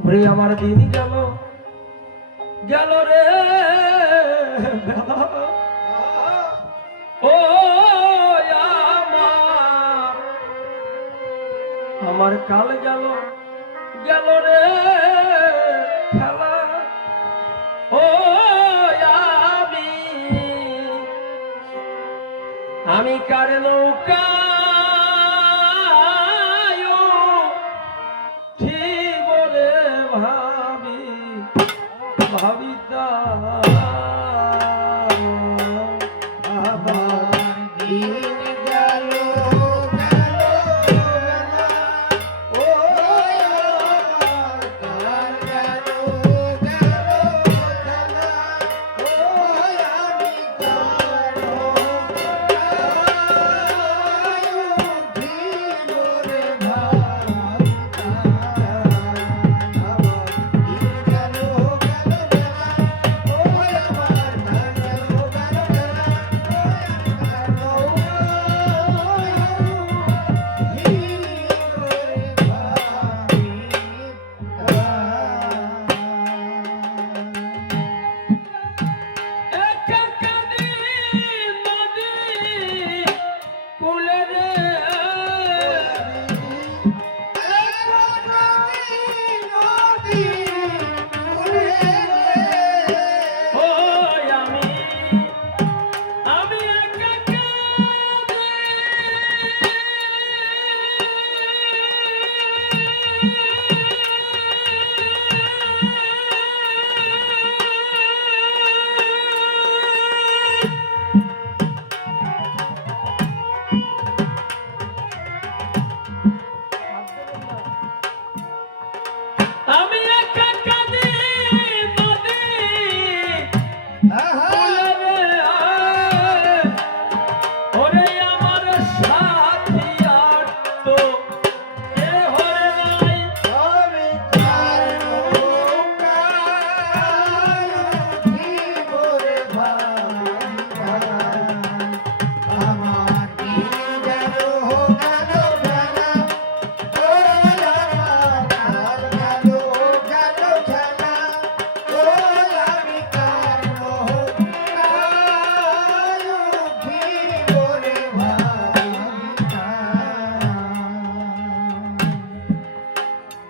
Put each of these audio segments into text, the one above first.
ওরে আমার দিন গেল গেল রে ও আমার কাল গেল গেল রে খেলা ও আমি কার নৌকা ঠিক বলে ভাবি ভাবিতা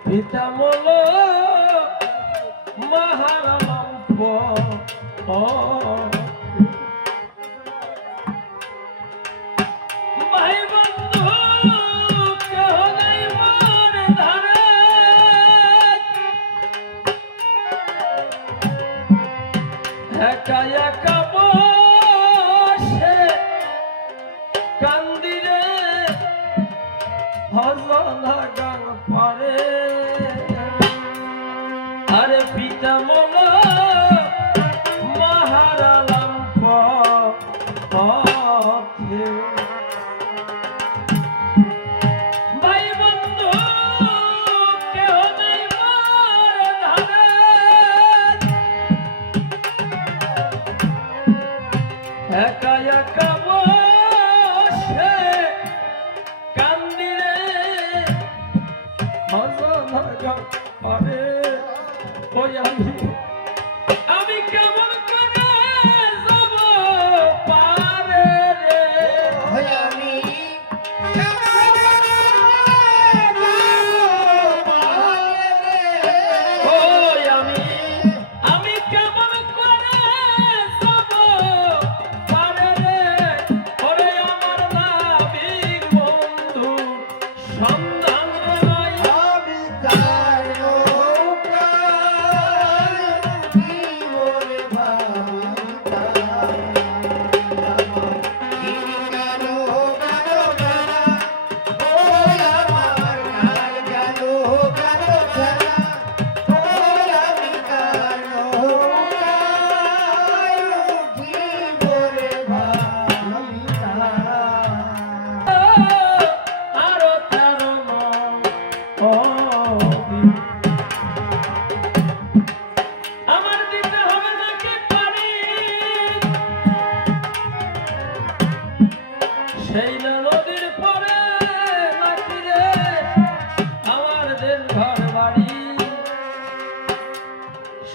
পিতামল মহারাম ভাই বন্ধু কেহ নাই মন ধারে একা একা বসে কান্দিরে হজনা গান পারে আরে পিতা মন মহারালাম পথে ভাই বন্ধু কেহ নাই মোর ধারে একা একা বসে কান্দিরে হজনা গান পারে ওই আমি কেমন করে যাব পারে রে ওই আমি ওই আমি কেমন করে যাব পারে রে ওরে আমার নাবিক বন্ধু সন্ধান নাই আমি কার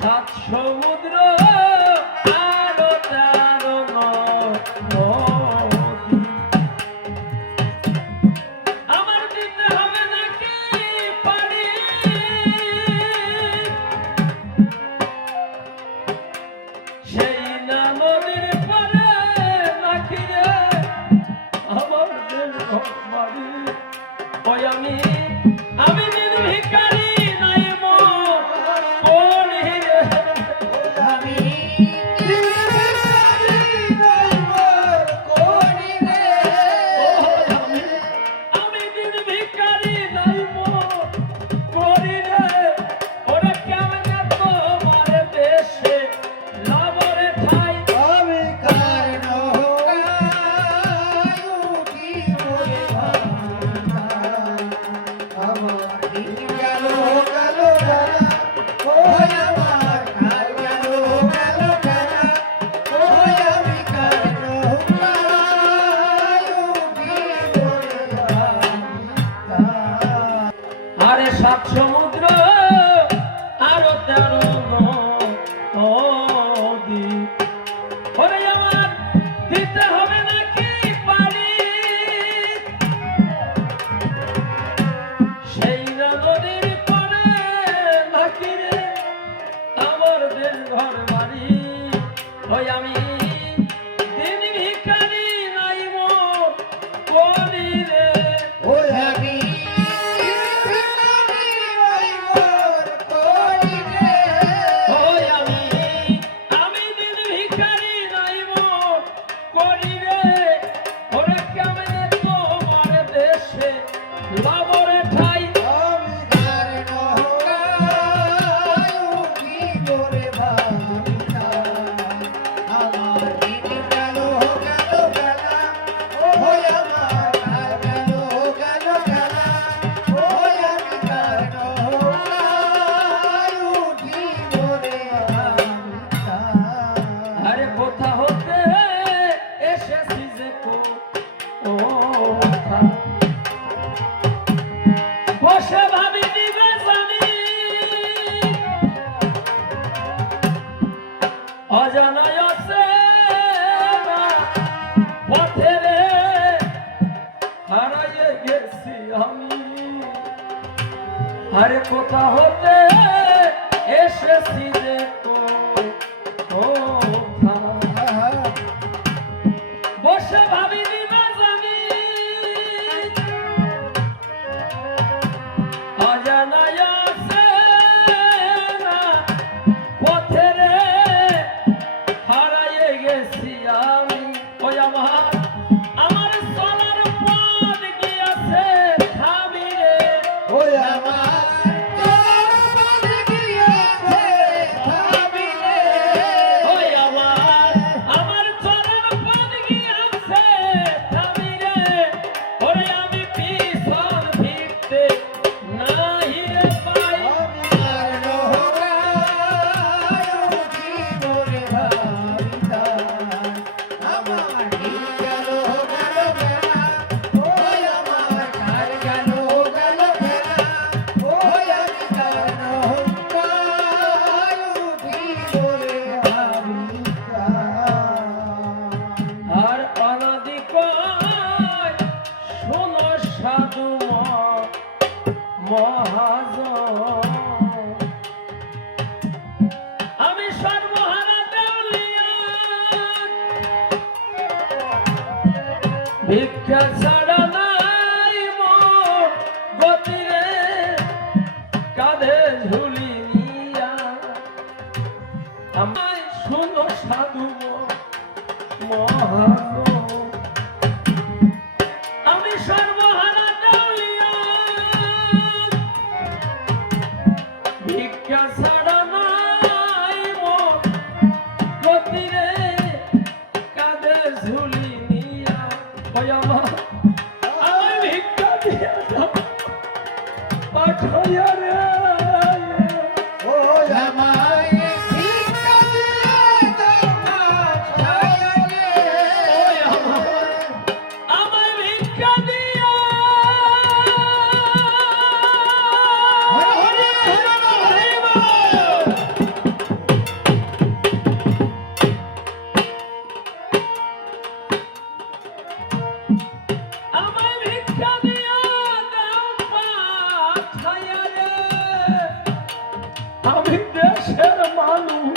সাত সমুদ্র আরো 13 নদী। আমার দিতে হবে নাকি পানি, সেই না নদীর পারে নাকি রে আমার দেশ বাড়ি। ওই আমি দিন ভিখারি নাই মোর কোনি রে, আমি দিন ভিখারি নাই মোর কোনি রে, আমি দিন ভিখারি নাই মোর কোনি রে। ওরে কেমনে তোমার দেশে লাবরে ঠাই, আমি কার নৌকায় উঠিব রে ভাঙা, আমার দিন গেল গেল বেলা, ওই আমার কাল গেল গেল বেলা, ওই আমি কার নৌকায় উঠিব রে ভাঙা। আরে সাত সমুদ্র আরো 13 নদী। ওরে আমার দিতে হবে নাকি পানি, সেই নদীর পারে নাকি রে আমার দেশ ঘর বাড়ি। ওই আমি দিন ভিখারি নাই মোর কোনি রে, ওই আমি ভিখারি নাই মোর কোনি রে, ওই আমি দিন ভিখারি নাই মোর কোনি রে। ওরে কেমনে তোমার দেশে লাবরে ঠাই, আমি কার নৌকায় উঠিব রে ভাঙা, আমার দিন গেল গেল বেলা, ওই আমার কাল গেল গেল বেলা, ওই আমি কার নৌকায় উঠিব রে ভাঙা। আরে কোথা হতে এসেছি যে কোথা, বসে ভাবি দিবে জানি অজানায় আছে না পথে রে হারাইয়ে গেছি আমি। আরে কোথা হতে এসেছি যে কোথা, বসে ভাবি দিবে জানি অজানায় আছে না পথে রে হারাইয়ে গেছি আমি। ওই আমার চলার পথ গিয়াছে থামি রে, ওই আমার তোর মনে গিয়েছে থামি রে, ওই আমার চলার পথ গিয়াছে থামি রে। ওরে আমি পিছন ফিরতে নাই রে পাই, আমি কার নৌকায় উঠিব রে ভাঙা, আমার দিন গেল গেল বেলা, ওই আমার কাল গেল গেল বেলা, ওই আমি কার নৌকায় উঠিব রে ভাঙা। আর অনাদি কয় শোনো সাধু মহাজন, আমি সর্বহারা দেউলিয়া, ভিক্ষা ছাড়া নাই মোর গতি রে, কাঁধে ঝুলি নিয়া আমায় শোনো সাধু মহাজন, আমি সর্বহারা দেউলিয়া, ভিক্ষা ছাড়া নাই মোর গতি রে, কাঁধে ঝুলি নিয়া। ওই আমার ভিক্ষা দিয়া দাও, পাঠাইয়া রে, ওই আমায় ভিক্ষা দিয়ে দাও না ছায়া রে, ওই আমায় ভিক্ষা দিয়া, হরি হরি হরি হরি বল। মানুষ